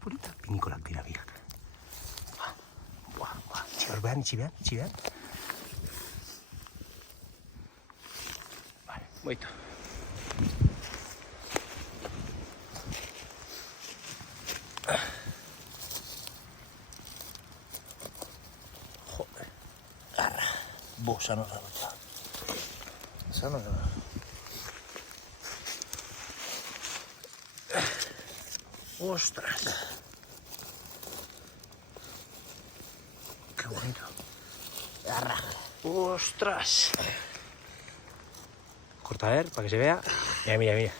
polita. Pinkolak dira biak. Itxi behan. Vale, moito. Joder. Bo, sano da. Ostras. Qué bonito. Ostras. Corta a ver, para que se vea. Mira.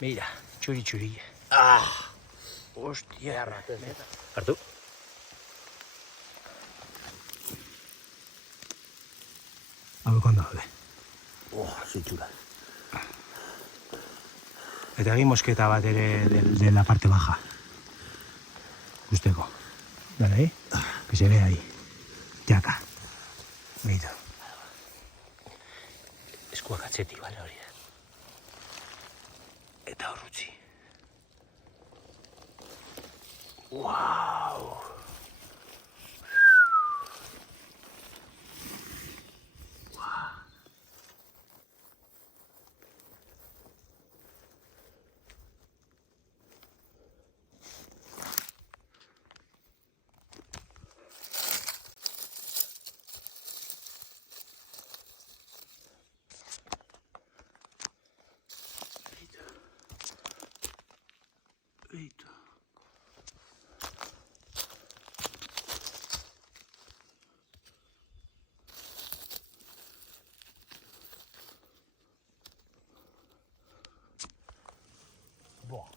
Mira, churi. Hostia. Hartu. Hauekoan daude. Zitxura. Eta egin mosketa bat ere de la parte baja. Usteko. Dale ahí. Que se vea ahí. Jaka. Beito. Eskuak atzetik, bale hori da. Eta horrutzi. Wow! Beito. Boa.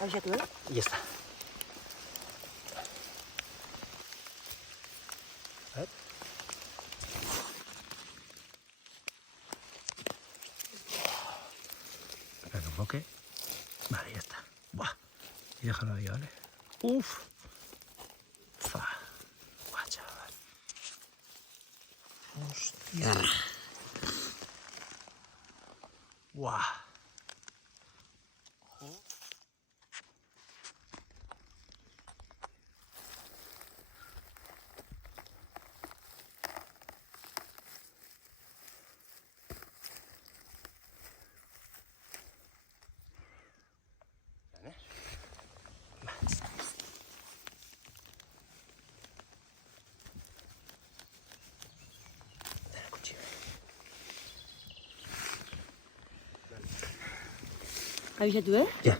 Abixatu, eh? Y ya está. A ver. Espera que enfoque. Vale, ya está. Buah. Y déjalo ahí, ¿vale? Uf. Buah, chaval. Hostia. Buah. Abixatu, eh? Ya.